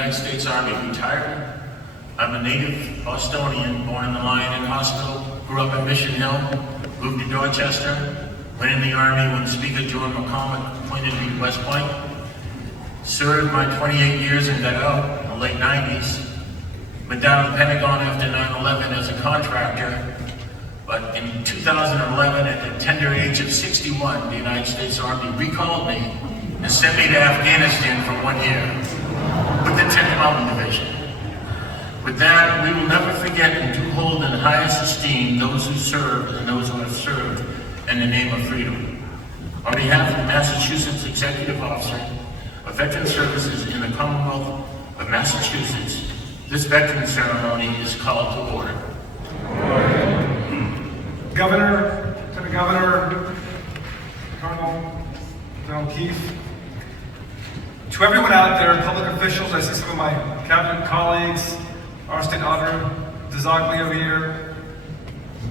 United States Army, retired. I'm a native Bostonian, born in the Lion Hospital, grew up in Mission Hill, moved to Dorchester, went in the Army when Speaker George McCormick appointed me to West Point, served my 28 years and got out in the late 90s, went down to the Pentagon after 9/11 as a contractor, but in 2011, at the tender age of 61, the United States Army recalled me and sent me to Afghanistan for 1 year with the 10th Mountain Division. With that, we will never forget and do hold in highest esteem those who served and those who have served in the name of freedom. On behalf of the Massachusetts Executive Officer of Veteran Services in the Commonwealth of Massachusetts, this veteran ceremony is called to order. Governor, Lieutenant Governor, Colonel, General Keith, to everyone out there, public officials, I see some of my cabinet colleagues, our state auditor, Dizagli over here,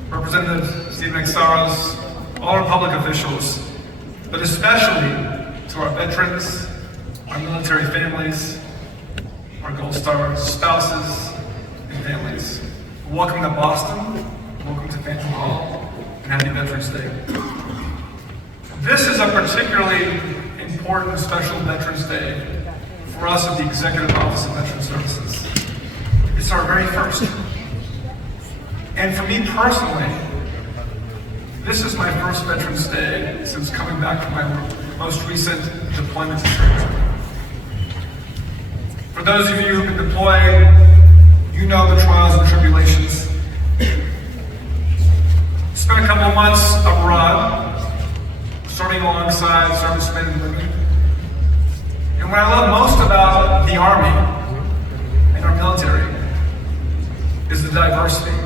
Representative Stephen Exaros, all our public officials, but especially to our veterans, our military families, our Gold Star spouses and families. Welcome to Boston, welcome to Faneuil, and happy Veterans Day. This is a particularly important special Veterans Day for us at the Executive Office of Veteran Services. It's our very first. And for me personally, this is my first Veterans Day since coming back from my most recent deployment to service. For those of you who've been deployed, you know the trials and tribulations. Spent a couple of months abroad, serving alongside servicemen and women. And what I love most about the Army and our military is the diversity,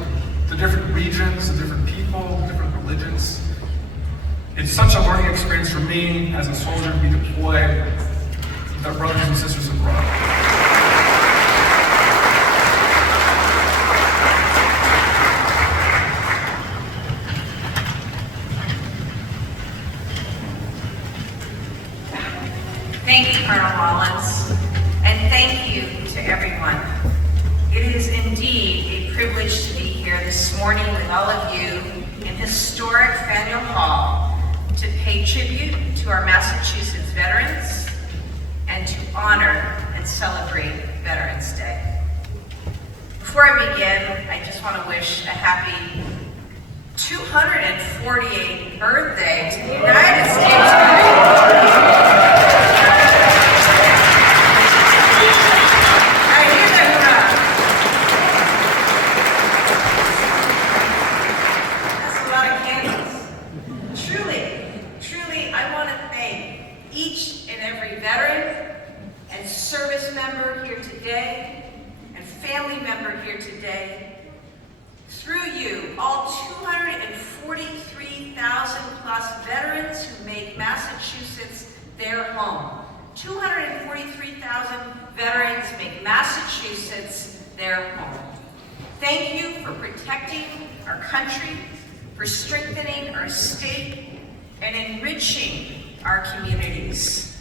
the different regions, the different people, the different religions. It's such a learning experience for me as a soldier to be deployed with our brothers and sisters abroad. Thank you, Colonel Mullins, and thank you to everyone. It is indeed a privilege to be here this morning with all of you in historic Faneuil Hall to pay tribute to our Massachusetts veterans and to honor and celebrate Veterans Day. Before I begin, I just want to wish a happy 248th birthday to the United States Marine. Through you, all 243,000 plus veterans who make Massachusetts their home. 243,000 veterans make Massachusetts their home. Thank you for protecting our country, for strengthening our state, and enriching our communities.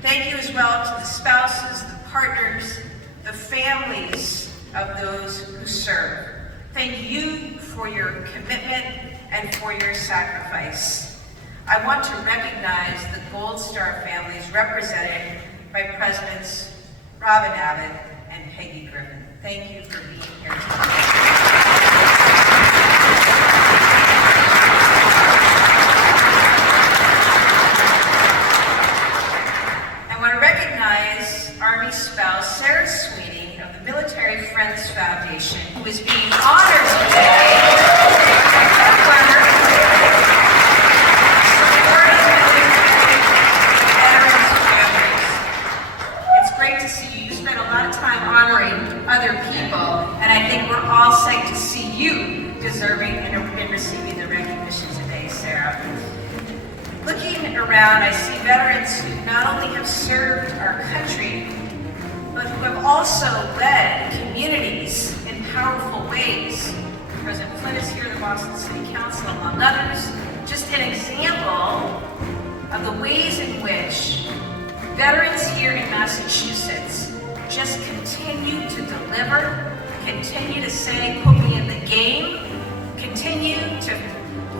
Thank you as well to the spouses, the partners, the families of those who serve. Thank you for your commitment and for your sacrifice. I want to recognize the Gold Star families represented by Presidents Robin Abbott and Peggy Griffin. Thank you for being here today. Army spouse Sarah Sweeney of the Military Friends Foundation, who is being honored today veterans families. It's great to see you. You spent a lot of time honoring other people, and I think we're all psyched to see you deserving and receiving the recognition today, Sarah. Looking around, I see veterans who not only have served our country, but who have also led communities in powerful ways. President Flynn is here, the Boston City Council, among others. Just an example of the ways in which veterans here in Massachusetts just continue to deliver, continue to say, put me in the game, continue to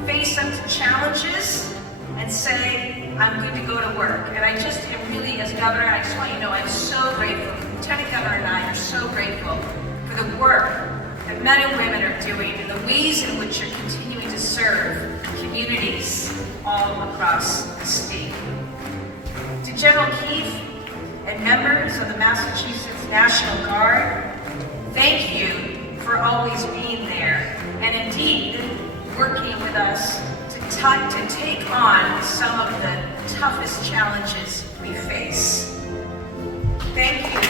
face up to challenges and say, I'm good to go to work. And I just am really, as governor, I just want you to know I'm so grateful. Lieutenant Governor and I are so grateful for the work that men and women are doing and the ways in which you're continuing to serve communities all across the state. To General Keefe and members of the Massachusetts National Guard, thank you for always being there and indeed working with us to take on some of the toughest challenges we face. Thank you.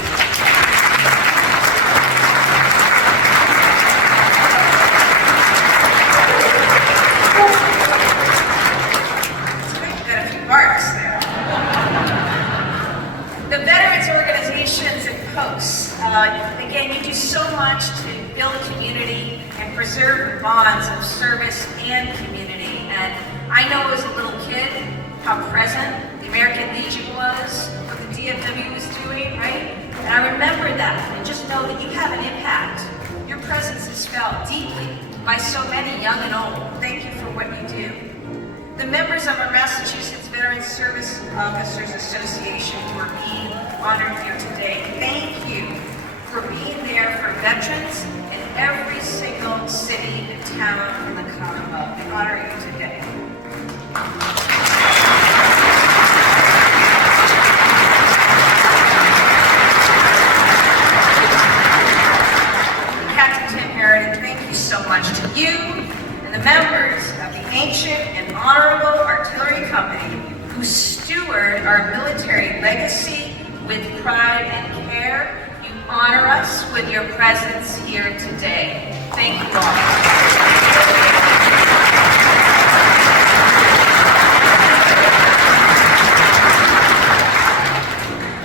Got a few marks there. The veterans organizations and posts, again, you do so much to build community and preserve the bonds of service and community. And I know as a little kid how present the American Legion was, what the DFW was doing, right? And I remember that, and just know that you have an impact. Your presence is felt deeply by so many, young and old. Thank you for what you do. The members of our Massachusetts Veterans Service Officers Association who are being honored here today, thank you for being there for veterans in every single city and town in the Commonwealth. We honor you today. Captain Tim Harridan, thank you so much to you and the members of the ancient and honorable artillery company who steward our military legacy with pride and care. You honor us with your presence here today. Thank you all.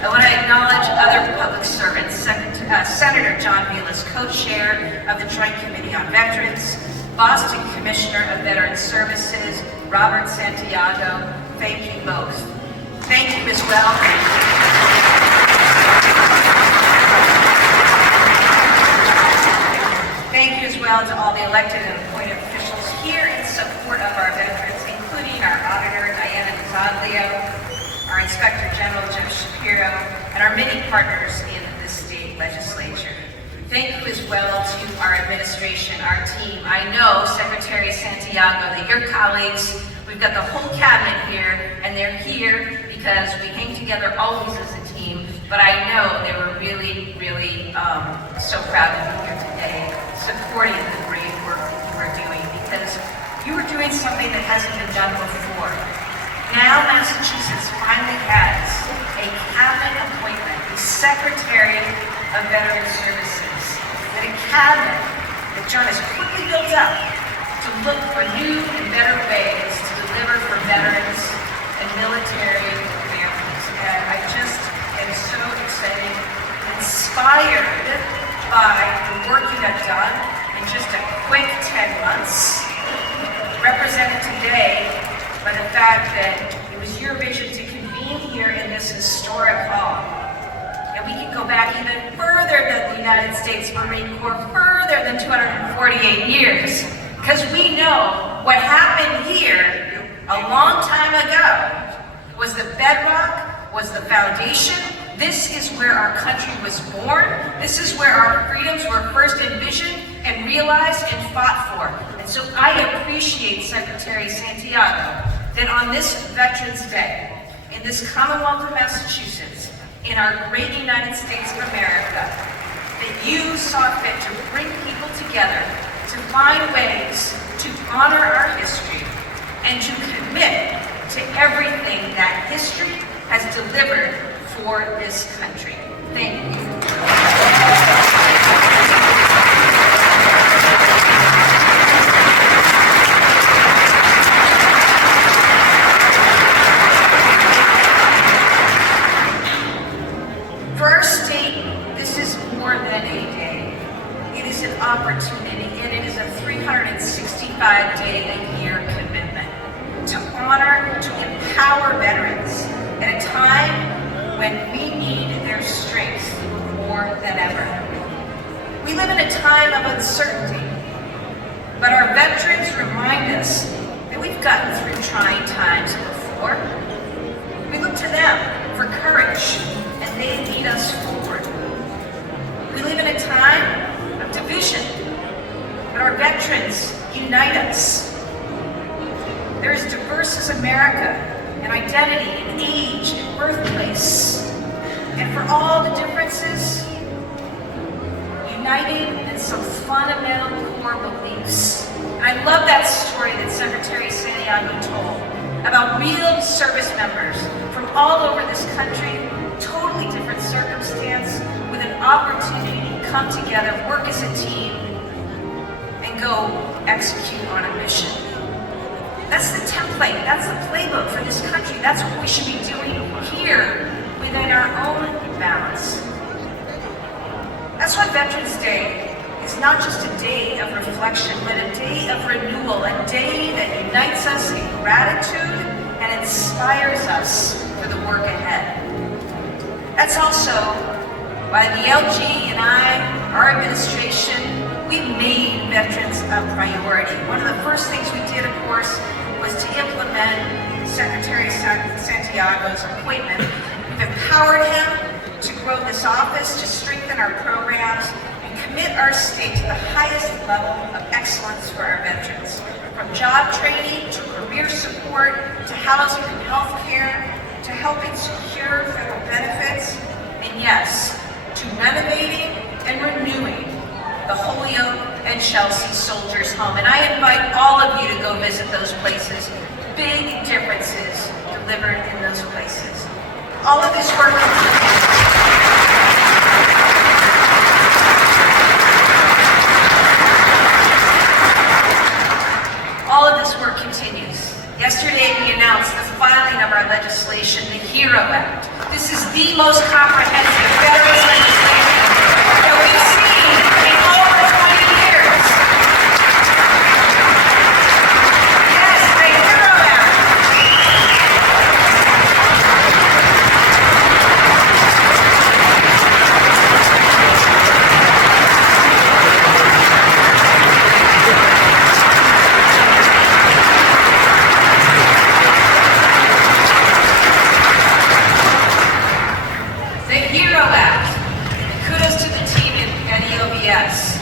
I want to acknowledge other public servants. Senator John Vilas, co-chair of the Joint Committee on Veterans, Boston Commissioner of Veterans Services, Maura Santiago. Thank you both. Thank you as well. Thank you as well to all the elected and appointed officials here in support of our veterans, including our auditor, Diana Zaglio, our Inspector General, Jim Shapiro, and our many partners in the state legislature. Thank you as well to our administration, our team. I know, Secretary Santiago, that your colleagues, we've got the whole cabinet here, and they're here because we hang together always as a team, but I know they were really, really so proud to be here today, supporting the great work that you are doing, because you are doing something that hasn't been done before. Now Massachusetts finally has a cabinet appointment, the Secretary of Veterans Services, and a cabinet that John has quickly built up to look for new and better ways to deliver for veterans and military families. And I just am so excited, inspired by the work you have done in just a quick 10 months, represented today by the fact that it was your vision to convene here in this historic hall. And we can go back even further than the United States Marine Corps, further than 248 years, because we know what happened here a long time ago was the bedrock, was the foundation. This is where our country was born. This is where our freedoms were first envisioned and realized and fought for. And so I appreciate Secretary Santiago that on this Veterans Day, in this Commonwealth of Massachusetts, in our great United States of America, that you saw fit to bring people together, to find ways to honor our history, and to commit to everything that history has delivered for this country. Thank you. For our state, this is more than a day. It is an opportunity, and it is a 365-day-a-year commitment to honor, to empower veterans at a time when we need their strength more time of uncertainty, but our veterans remind us that we've gotten through trying times before. We look to them for courage, and they lead us forward. We live in a time of division, but our veterans unite us. They're as diverse as America in identity, in age, in birthplace. And for all the differences, uniting in some fundamental core beliefs. And I love that story that Secretary Santiago told about real service members from all over this country, totally different circumstance, with an opportunity to come together, work as a team, and go execute on a mission. That's the template, that's the playbook for this country. That's what we should be doing here within our own bounds. That's why Veterans Day is not just a day of reflection, but a day of renewal, a day that unites us in gratitude and inspires us for the work ahead. That's also why the LG and I, our administration, we've made veterans a priority. One of the first things we did, of course, was to implement Secretary Santiago's appointment. We've empowered him to grow this office, to strengthen our programs, and commit our state to the highest level of excellence for our veterans. From job training to career support, to housing and health care, to helping secure federal benefits, and yes, to renovating and renewing the Holyoke and Chelsea Soldiers Home. And I invite all of you to go visit those places. Big differences delivered in those places. All of this work continues. Yesterday we announced the filing of our legislation, the HERO Act. This is the most comprehensive veterans legislation that we've seen in over 20 years. Yes, the HERO Act.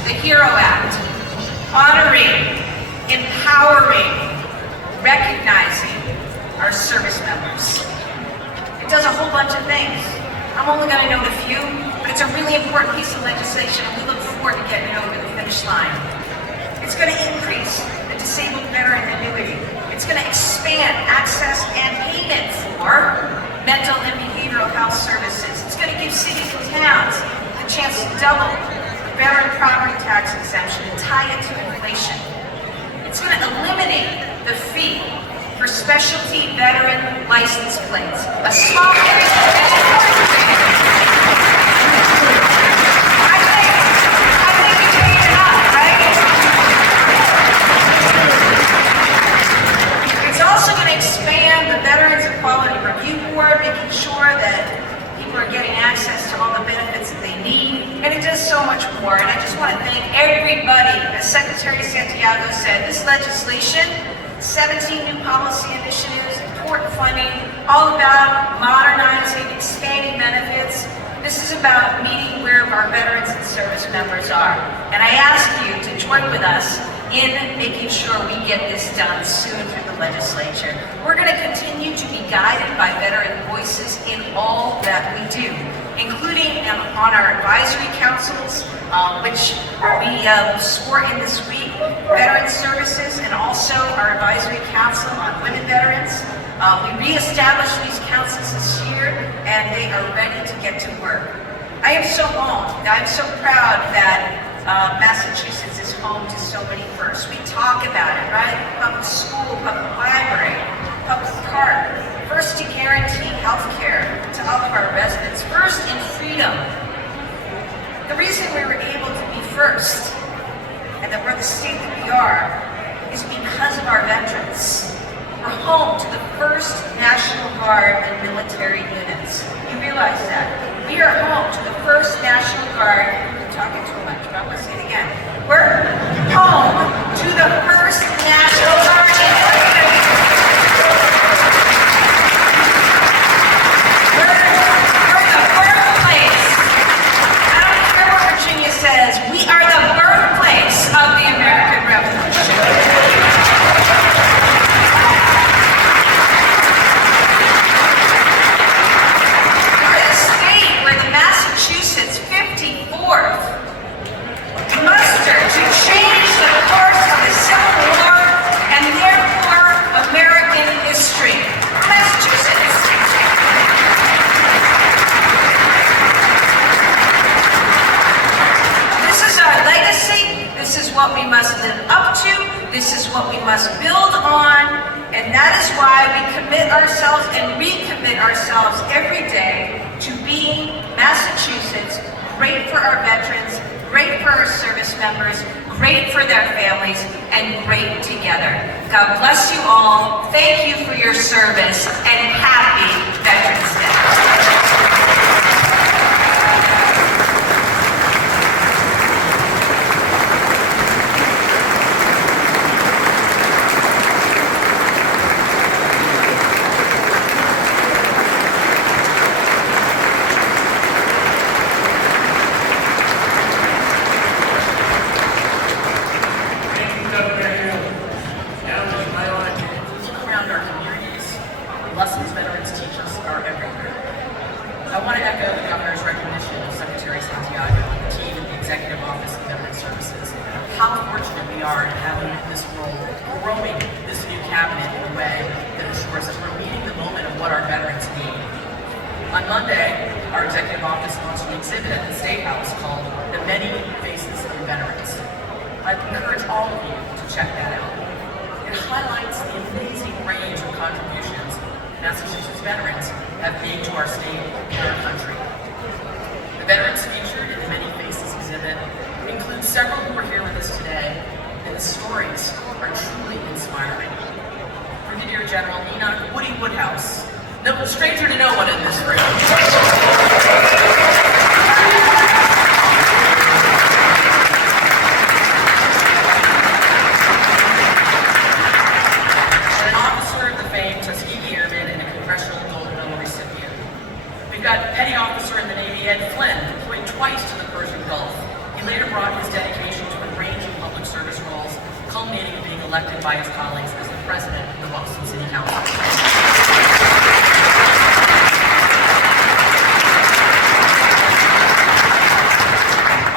The HERO Act, honoring, empowering, recognizing our service members. It does a whole bunch of things. I'm only going to note a few, but it's a really important piece of legislation, and we look forward to getting it over the finish line. It's going to increase the disabled veteran annuity. It's going to expand access and payment for mental and behavioral health services. It's going to give cities and towns the chance to double veteran property tax exemption and tie it to inflation. It's going to eliminate the fee for specialty veteran license plates. A small I think we paid enough, right? It's also going to expand the Veterans Equality Review Board, making sure that people are getting access to all the benefits that they need. And it does so much more. And I just want to thank everybody. As Secretary Santiago said, this legislation, 17 new policy initiatives, important funding, all about modernizing, expanding benefits. This is about meeting where our veterans and service members are. And I ask you to join with us in making sure we get this done soon through the legislature. We're going to continue to be guided by veteran voices in all that we do, including on our advisory councils, which we swore in this week, Veteran Services, and also our advisory council on women veterans. We reestablished these councils this year, and they are ready to get to work. I am so proud that Massachusetts is home to so many firsts. We talk about it, right? Public school, public library, public park. First to guarantee health care to all of our residents. First in freedom. The reason we were able to be first, and that we're the state that we are, is because of our veterans. We're home to the first National Guard and military units. You realize that? We are home to the first National Guard, I'm talking too much, but I'm going to say it again. We're home to the first National Guard in history. We're the birthplace. I don't care what Virginia says. We are the birthplace of the American Revolution. We're a state where the Massachusetts 54th muster to change the course of the Civil War and therefore American history. Massachusetts. This is our legacy. This is what we must live up to. This is what we must build on. And that is why we commit ourselves and recommit ourselves every day to being Massachusetts, great for our veterans, great for our service members, great for their families, and great together. God bless you all. Thank you for your service, and happy Veterans Day. Around our communities, the lessons veterans teach us are everywhere. I want to echo the Governor's recognition of Secretary Santiago and the team at the Executive Office of Veterans Services. How fortunate we are in having this role, growing this new cabinet in a way that ensures that we're meeting the moment of what our veterans need. On Monday, our Executive Office launched an exhibit at the State House called The Many Faces of Veterans. I'd encourage all of you to check that out. It highlights the amazing range of contributions Massachusetts veterans have made to our state and our country. The veterans featured in the Many Faces exhibit include several who are here with us today, and the stories are truly inspiring. Brigadier General Enoch Woody Woodhouse, no stranger to no one in this room. We've got Petty Officer in the Navy Ed Flynn, deployed twice to the Persian Gulf. He later brought his dedication to a range of public service roles, culminating in being elected by his colleagues as the president of the Boston City Council.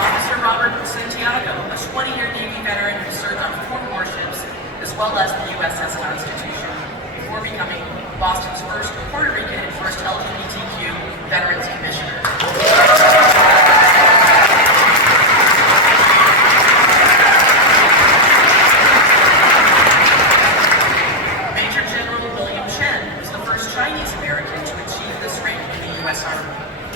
Officer Maura Santiago, a 20-year Navy veteran who served on 4 warships, as well as the USS Constitution, before becoming Boston's first Puerto Rican and first LGBTQ Veterans Commissioner. Major General William Chen was the first Chinese American to achieve this rank in the U.S. Army.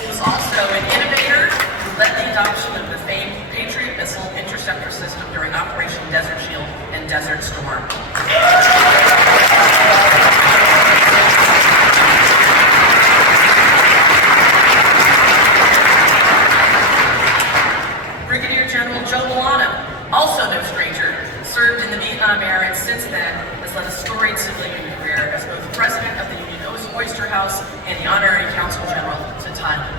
He was also an innovator who led the adoption of the famed Patriot missile interceptor system during Operation Desert Shield and Desert Storm. Also no stranger, served in the Vietnam era and since then has led a storied civilian career as both president of the Union Oyster House and the honorary consul general to Thailand.